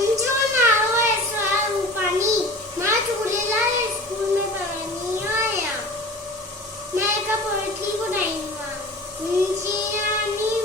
मुझे नारो ऐसा पानी मां झूलेला स्कूल में पढ़नी आया मैं का पोएट्री को नहीं हुआ मुंशी रानी